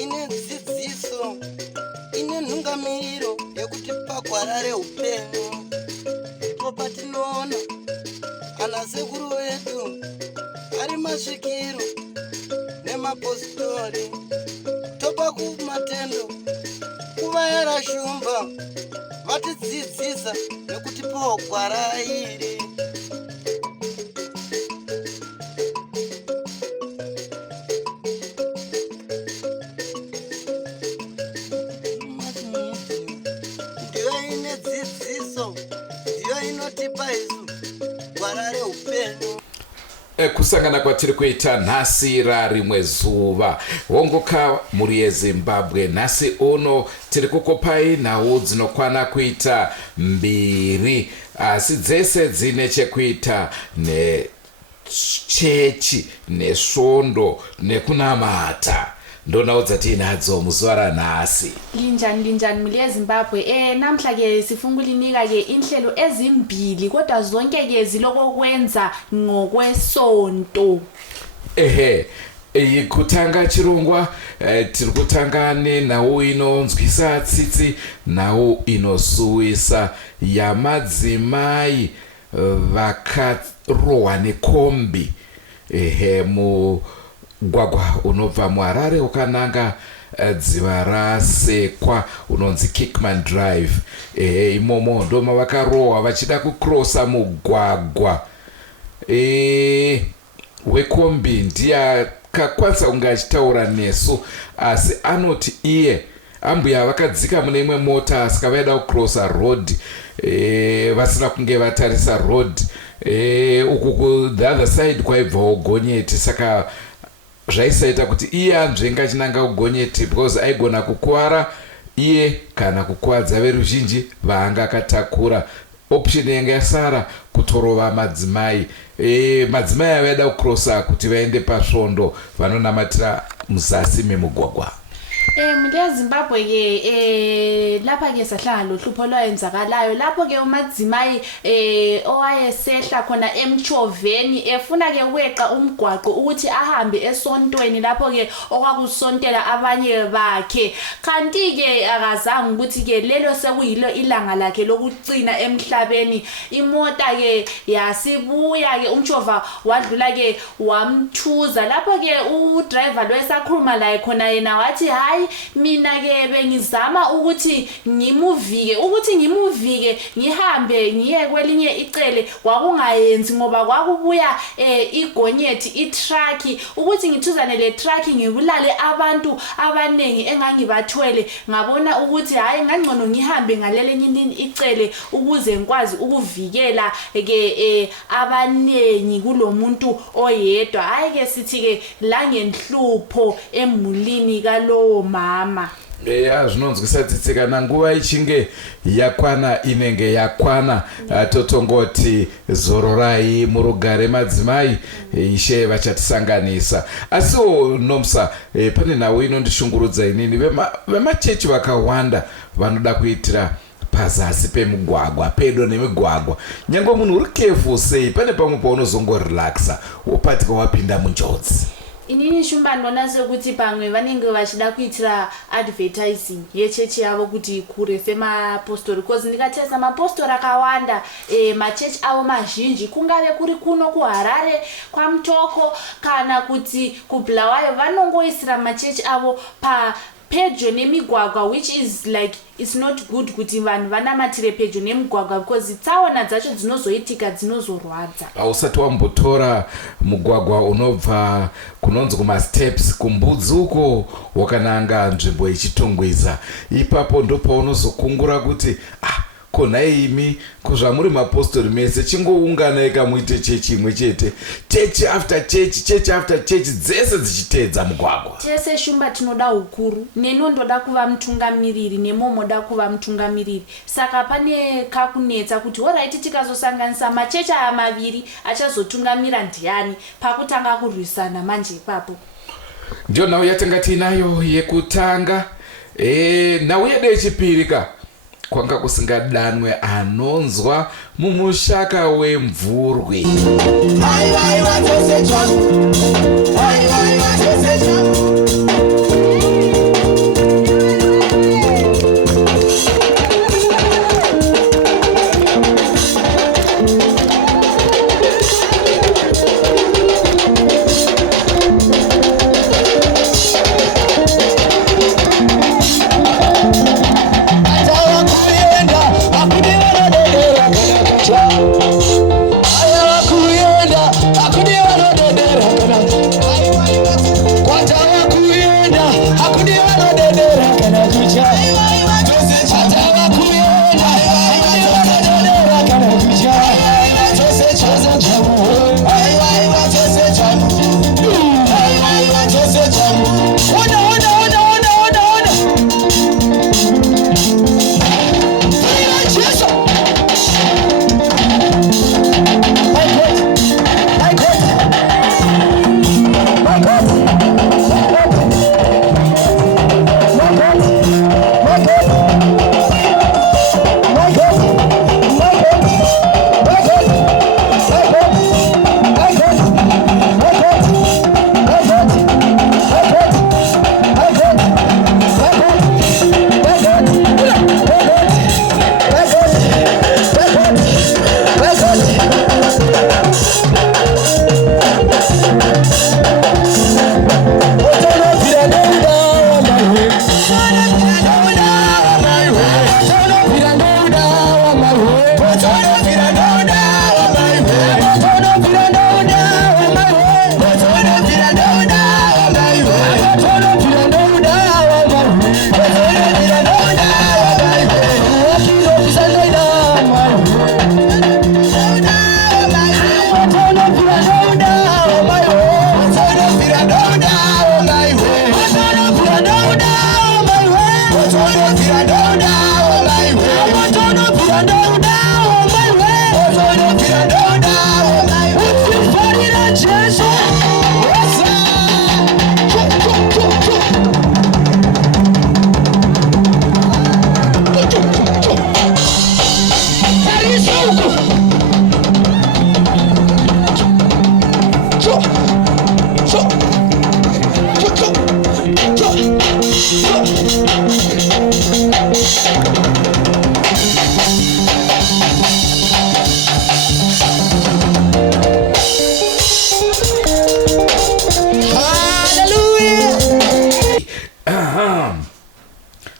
ine dzidziso ine nhungamiriro yekuti pagwarare upenyu. Ndipo patinoona ana sekuru vedu ari masvikiro nemapositori, topa kumatendo kuvayara shumba vatidzidzisa nekutipawo gwara iri. Ndiyo ine dzidziso, ndiyo inotipa isu gwara reupenyu. Kusangana kwatiri kuita nhasi rarimwe zuva wongoka muri yeZimbabwe. Nhasi uno tiri kukupai nhau dzinokwana kuita 2 asi dzese dzine chekuita nechechi nesvondo nekunamata. Ndonao dzatinadzo muzuva ranhasi. Linjani muli eZimbabwe. Namhla ke sifunguliniga ke inhlelo ezimbili kodwa zonke ke zilokokwenza ngokwesonto. Kutanga chirongwa tiri kutanga nenhau inonzwisa tsitsi, nhau inosuwisa yamadzimai vakarohwa nekombi mugwagwa unobva muHarare ukananga dziva raSekwa unonzi Kickman Drive. Imomo ndoma vakarohwa vachida kukrosa mugwagwa wekombi. Ndiye akakwanisa kunge achitaura nesu asi anoti iye ambuya vakadzika mune imwe mota asika vaida kukrosa road vasina kunge vatarisa road uku ku the other side kwaibvawo gonyeti, saka zvaisaita kuti iye anzvenga achinanga kugonyeti because aigona kukuwara iye kana kukuwadza veruzhinji vaanga akatakura. Option yanga yasara kutorova madzimai. Madzimai avaida kukrosa kuti vaende pasvondo vanonamatira muzasi memugwagwa. Muli eZimbabwe ke lapha ke sahlangana lohlupho lwayenzakalayo lapho ke umadzimai owayesehla khona emchoveni efuna ke ukweqa umgwaqo ukuthi ahambe esontweni lapho ke okwakusontela abanye bakhe, kanti ke akazange ukuthi ke lelo sekuyilo ilanga lakhe lokucina emhlabeni. Imota ke yasibuya ke umchova wadlula ke wamthuza lapho ke udriver loyesakhuluma laye khona yena wathi hayi mina ke bengizama ukuthi ngimuvike ngihambe ngiye kwelinye icele, kwakungayenzi ngoba kwakubuya igonyeti itruck ukuthi ngithuzane le truck ngibulale abantu abanengi engangibathwele. Ngabona ukuthi hayi ngangcono ngihambe ngalelenye icele ukuze ngikwazi ukuvikela ke abanengi kulomuntu oyedwa. Hayi ke sithi ke la ngenhlupho emulini kalowo mama. Zvinonzwisa tsitsi kana nguva ichinge yakwana inenge yakwana. Totongoti zororai murugare madzimai, Ishe vachatisanganisa. Asiwo nomsa pane nhau inondishungurudza inini vemachechi vakawanda vanoda kuitira pazasi pemugwagwa pedo nemigwagwa. Nyange munhu uri careful sei pane pamwe paunozongorelaxa wopatika wapinda munjodzi. Inini shumba ndona sekuti pamwe vanenge vachida kuitira advertising yechechi yavo kuti ikure semapostori, because ndikatesa mapostori akawanda machechi avo mazhinji kungave kuri kuno kuHarare kwaMutoko kana kuti kuBulawayo vanongoisira machechi avo pedyo nemigwagwa, which is like it's not good kuti vanhu vanamatire pedyo nemigwagwa because tsaona dzacho dzinozoitika dzinozorwadza. Usati wambotora mugwagwa unobva kunonzi kumasteps kumbudzi uko wakananga nzvimbo ichitongweza, ipapo ndopaunozokungura kuti kona imi kuzvamuri mapostori mese chingoungana ikamuite chechi imwe chete, chechi after chechi dzese dzichiteedza mugwagwa. Tese shumba tinoda ukuru, neno ndoda kuva mutungamiriri nemomoda kuva mutungamiriri. Saka pane kakunetsa kuti alright tikazosanganisa machechi aya maviri achazotungamira ndiani pakutanga kurwisana manje ipapo. Ndio nhau yatanga tinayo yekutanga nhau yedu yechipiri kwanga kusingadanwe anonzwa mumushaka wemvurwi.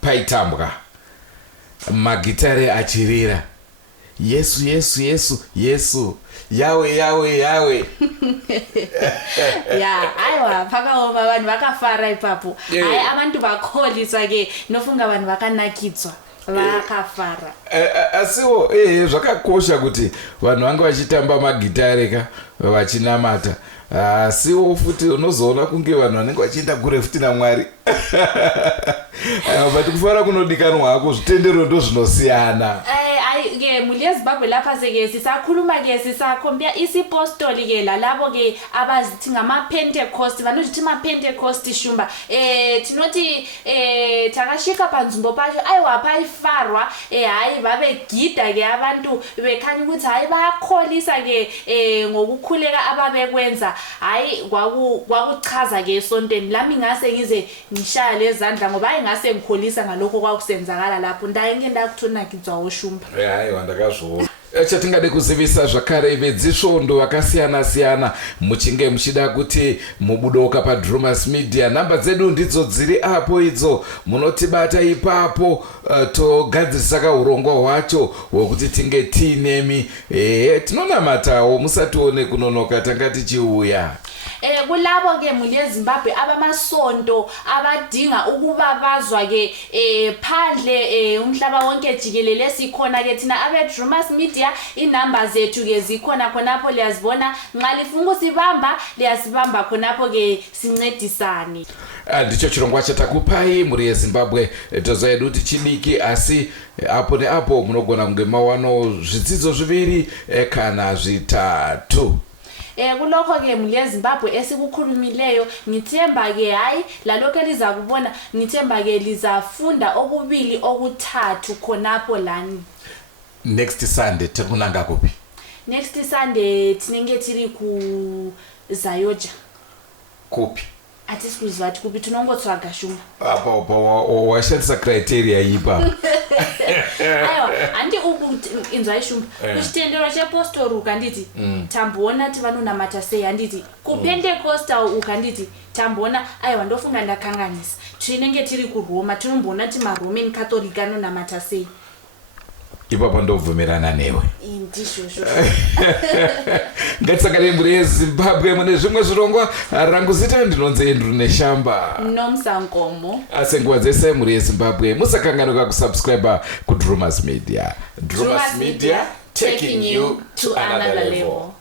Paitambwa magitare achirira Yesu Yesu Yesu Yesu Yawe Yawe Yawe. Ya aiwa phakaoma vanhu vakafara ipapo. Hayi abantu bakholisa ke nofunga vanhu vakanakidzwa vakafara. Asiwo zvakakosha kuti vanhu vange vachitamba magitare ka vachinamata. Asiwo futi unozoona kunge vanhu vanenge vachienda kure futi naMwari. But kufara kunodikanwa hako zvitendero ndo zvinosiyana. Ke muli eZimbabwe lapha seke sisakhuluma ke sisakombia isipostoli ke lalabo ke abazithi ngama Pentecost vanozithi ma Pentecost shumba tinoti takashika panzumbo pacho aiwa paifarwa hayi babegida ke abantu bekhanya ukuthi hayi bayakholisa ke ngokukhuleka ababekwenza hayi kwakuchaza ke esontweni lami ngase ngize ngishaya lezandla ngoba ayingase ngikholisa ngalokho kwakusenzakala lapho ndake ndakuthona kidzwa oshumba. Hayi wandakazvoona. Chatingade kuzivisa zvakare vedzisvondo vakasiyana-siyana muchinge muchida kuti mubudoka paDrumas Media. Namba dzedu ndidzo dziri apo idzo munotibata ipapo togadzirisa kaurongwa hwacho hwokuti tinge tiinemi tinonamatawo musatione kunonoka tanga tichiuya. Kulabo ke muli eZimbabwe abamasonto abadinga ukubabazwa ke phandle umhlaba wonke jikelele sikhona ke thina abeDrumas Media inamba zethu ke zikhona khonapho liyazibona nxa lifuna ukusibamba liyasibamba khonapho ke sincedisane. Ndicho chirongwa chatakupai muri eZimbabwe tozoedu kuti chidiki asi apo neapo munogona kunge mawano zvidzidzo zviviri kana zvitatu. Kulokho ke muli eZimbabwe esikukhulumileyo ngithemba ke hayi lalokho eliza kubona ngithemba ke lizafunda okubili okuthathu khonapho lani. next Sunday tikunanga kupi? Next Sunday tinenge tiri ku Zayoja. Kupi? Atisi kuziva kuti kupi, tinongotsvaga shumba. Apa washandisa criteria ipa. Aiwa, handi ubu inzwai shumba. Kuchitendero chepostori ukanditi tamboona ti vanonamata sei, handiti kuPentecostal ukanditi tamboona, aiwa ndofunga ndakanganisa. Tinenge tiri kuRoma tinomboona ti maRoman Catholic anonamata sei. Ipapa ndobvumirana newe. Indizvozvo. Ngatisakale mhuri yeZimbabwe mune zvimwe zvirongwa. Rangu zita ndinonzi Andrew Neshamba. Nomsankomo. Asi nguva dzese mhuri yeZimbabwe musakanganwa kusubscribe kuDrumas Media. Drumas Media, taking you to another level.